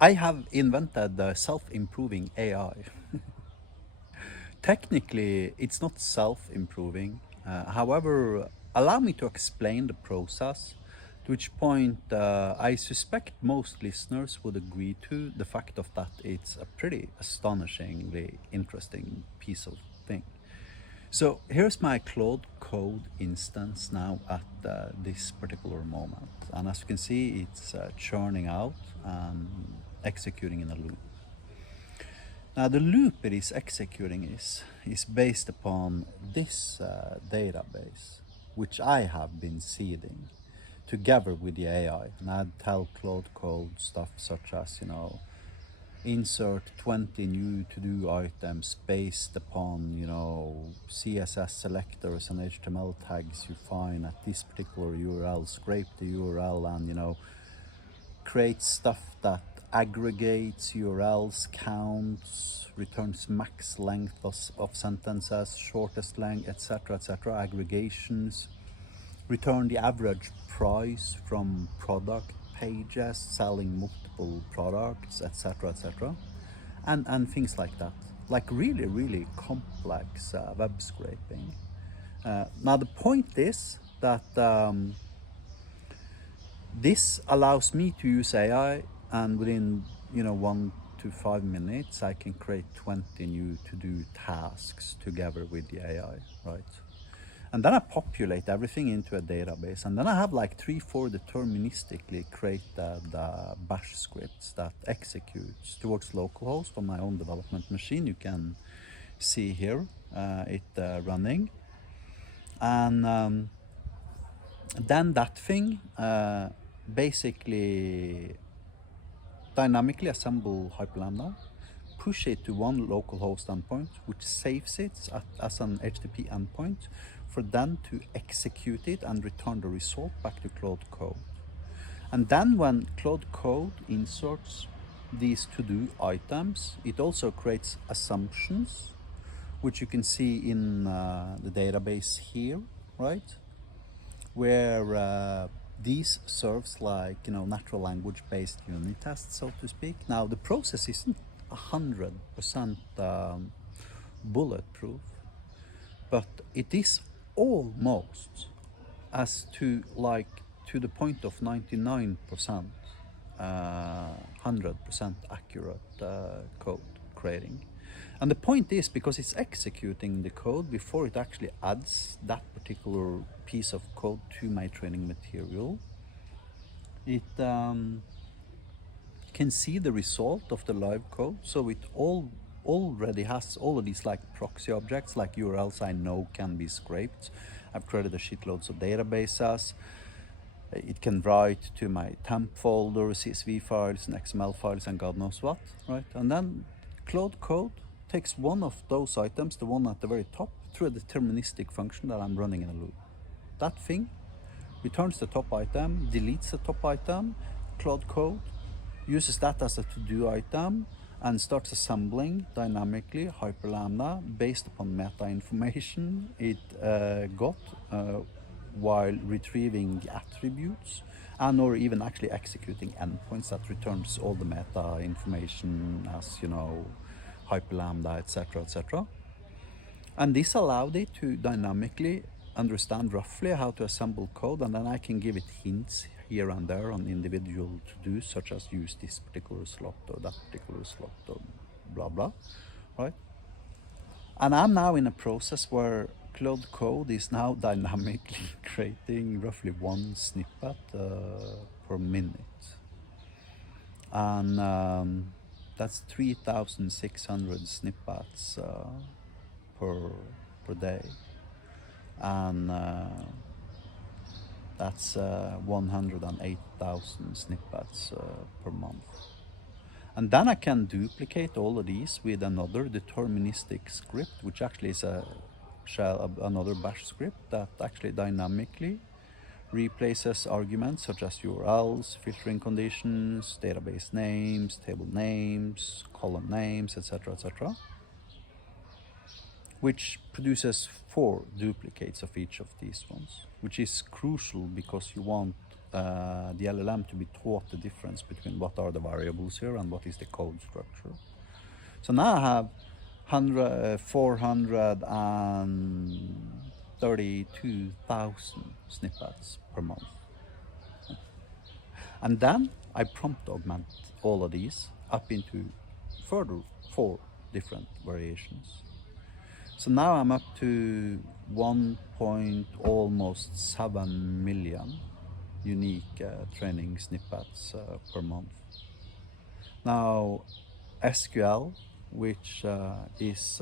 I have invented the self-improving AI. Technically, it's not self-improving. However, allow me to explain the process, to which point I suspect most listeners would agree to the fact of that it's a pretty astonishingly interesting piece of thing. So here's my Claude Code instance now at this particular moment. And as you can see, it's churning out and executing in a loop. Now the loop it is executing is based upon this database, which I have been seeding together with the AI. And I'd tell Claude Code stuff such as, insert 20 new to-do items based upon, CSS selectors and HTML tags you find at this particular URL, scrape the URL and, create stuff that aggregates URLs, counts, returns max length of sentences, shortest length, etc., aggregations, return the average price from product pages, selling multiple products, etc., and things like that. Like really, really complex web scraping. Now the point is that this allows me to use AI, and within 1 to 5 minutes, I can create 20 new to-do tasks together with the AI, right? And then I populate everything into a database, and then I have like 3-4 deterministically created bash scripts that executes towards localhost on my own development machine. You can see here it running, and then that thing basically dynamically assemble hyperlambda, push it to one localhost endpoint, which saves it as an HTTP endpoint, for then to execute it and return the result back to Claude Code. And then when Claude Code inserts these to-do items, it also creates assumptions, which you can see in the database here, right? Where these serves like natural language based unit tests, so to speak. Now the process isn't 100% bulletproof, but it is almost as to the point of 99% 100% accurate code creating. And the point is, because it's executing the code before it actually adds that particular piece of code to my training material, it can see the result of the live code. So it already has all of these like proxy objects, like URLs I know can be scraped. I've created a shitloads of databases. It can write to my temp folder, CSV files and XML files and God knows what, right? And then Claude Code takes one of those items, the one at the very top, through a deterministic function that I'm running in a loop. That thing returns the top item, deletes the top item. Claude Code uses that as a to-do item and starts assembling dynamically hyperlambda based upon meta information it got while retrieving the attributes and or even actually executing endpoints that returns all the meta information as hyperlambda, etc. And this allowed it to dynamically understand roughly how to assemble code, and then I can give it hints here and there on individual to-dos, such as use this particular slot or that particular slot or blah blah, right? And I'm now in a process where Claude Code is now dynamically creating roughly one snippet per minute, and that's 3,600 snippets per day, and that's 108,000 snippets per month. And then I can duplicate all of these with another deterministic script, which actually is another bash script that actually dynamically replaces arguments such as URLs, filtering conditions, database names, table names, column names, etc., which produces 4 duplicates of each of these ones, which is crucial because you want the LLM to be taught the difference between what are the variables here and what is the code structure. So now I have 432,000 snippets per month. And then I prompt augment all of these up into further 4 different variations. So now I'm up to 1.7 million unique training snippets per month. Now SQL, which is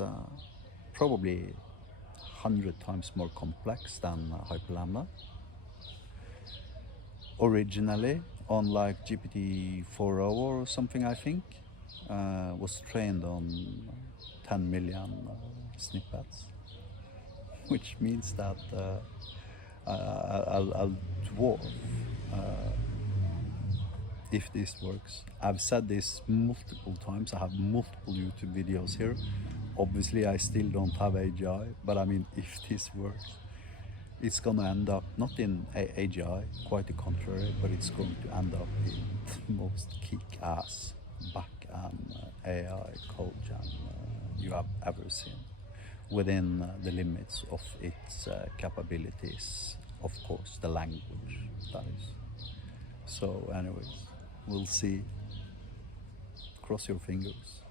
probably 100 times more complex than Hyperlambda. Originally, on like GPT-4o or something, I think, was trained on 10 million snippets, which means that I'll dwarf if this works. I've said this multiple times. I have multiple YouTube videos here. Obviously, I still don't have AGI, but I mean, if this works, it's gonna end up not in AGI, quite the contrary, but it's going to end up in the most kick-ass back-end AI code jam you have ever seen, within the limits of its capabilities, of course, the language, that is. So anyways, we'll see. Cross your fingers.